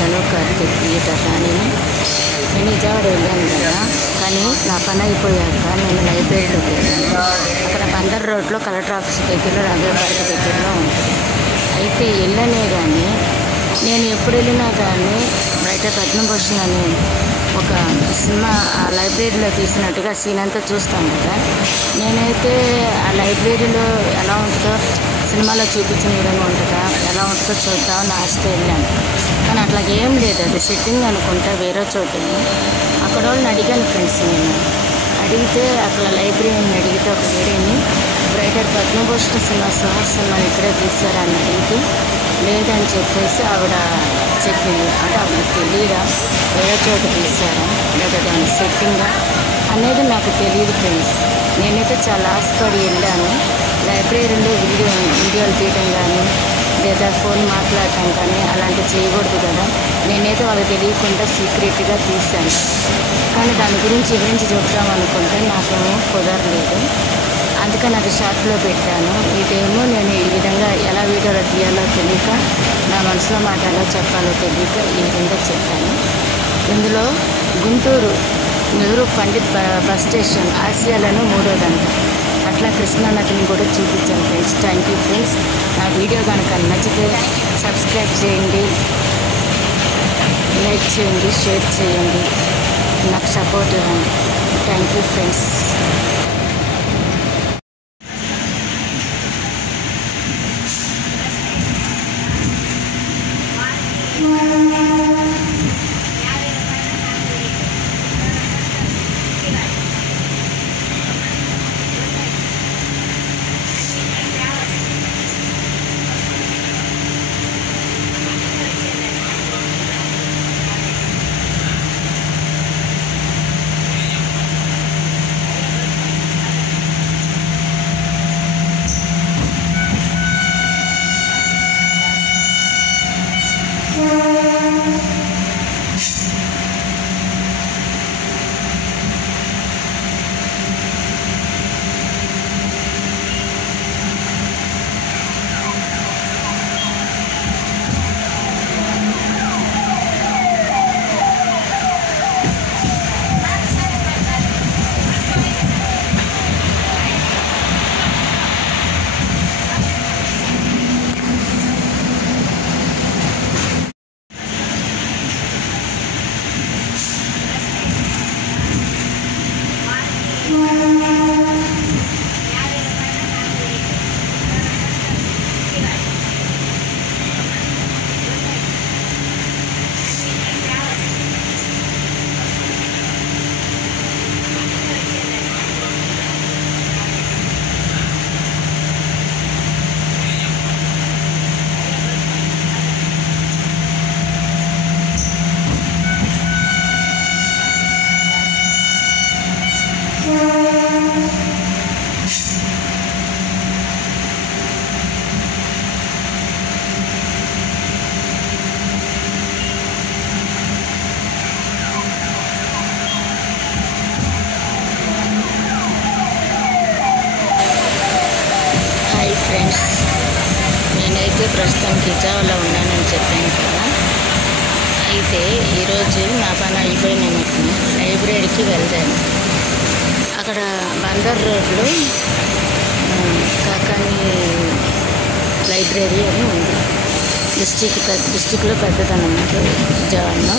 తను కార్తిక్ కానీ నేను విజయవాడ వెళ్ళాను కదా. కానీ నా పని అయిపోయాక నేను లైబ్రరీలోకి వెళ్ళాను. అక్కడ బందర్ రోడ్లో కలెక్టర్ ఆఫీస్ దగ్గరలో రాఘవ పార్క్ దగ్గరలో ఉంటుంది. అయితే వెళ్ళనే కానీ నేను ఎప్పుడు వెళ్ళినా కానీ బయట పద్మభూషణ్ అనే ఒక సినిమా ఆ లైబ్రరీలో తీసినట్టుగా సీన్ అంతా చూస్తాం కదా. నేనైతే ఆ లైబ్రరీలో ఎలా ఉంటుందో, సినిమాలో చూపించిన విధంగా ఉంటుందా, ఎలా ఉంటుందో చూద్దామని ఆశతో వెళ్ళాను. కానీ అట్లా ఏం లేదు, అది సెట్టింగ్ అనుకుంటా వేరే చోట. అక్కడ వాళ్ళని అడిగాను ఫ్రెండ్స్. నేను అడిగితే అక్కడ లైబ్రరీని అడిగితే ఒక లేడీని రైటర్ పద్మభూషణ్ సినిమా సినిమాని ఇక్కడే తీశారని అడిగితే లేదని చెప్పేసి ఆవిడ చెప్పింది. అంటే ఆవిడకి తెలియదా వేరే చోట తీశారా లేదా దాని సెట్టింగా అనేది నాకు తెలియదు ఫ్రెండ్స్. నేనైతే చాలా ఆశపడి వెళ్ళాను. లైబ్రరీలో వీడియోలు తీయడం కానీ లేదా ఫోన్ మాట్లాడటం కానీ అలాంటివి చేయకూడదు కదా. నేనైతే వాళ్ళకి తెలియకుండా సీక్రెట్గా తీశాను. కానీ దాని గురించి వివరించి చెప్తాం అనుకుంటే నాకేమో కుదరలేదు. అందుకని అది షార్ట్లో పెట్టాను. ఇదేమో నేను ఈ విధంగా ఎలా వీడియోలో తీయాలో తెలియక, నా మనసులో మాట ఎలా చెప్పాలో తెలియక ఈ విధంగా చెప్పాను. ఇందులో గుంటూరు నెహ్రూ పండిత్ బస్ స్టేషన్ ఆసియాలోనే 3వదంట. అట్లా కృష్ణానదిని కూడా చూపించాను ఫ్రెండ్స్. Thank you friends. నా వీడియో కనుక నచ్చితే సబ్స్క్రైబ్ చేయండి, లైక్ చేయండి, షేర్ చేయండి, నాకు సపోర్ట్ ఇవ్వండి. Thank you friends. ఫ్రెండ్స్, నేనైతే ప్రస్తుతానికి విజయవాడలో ఉన్నానని చెప్పాను కదా. అయితే ఈరోజు నా పని అయిపోయినట్టు లైబ్రరీకి వెళ్తాను. అక్కడ బందర్ రోడ్లో కాకాని లైబ్రరీ అని ఉంది. డిస్టిక్లో పెద్దదన్నమాట విజయవాడలో.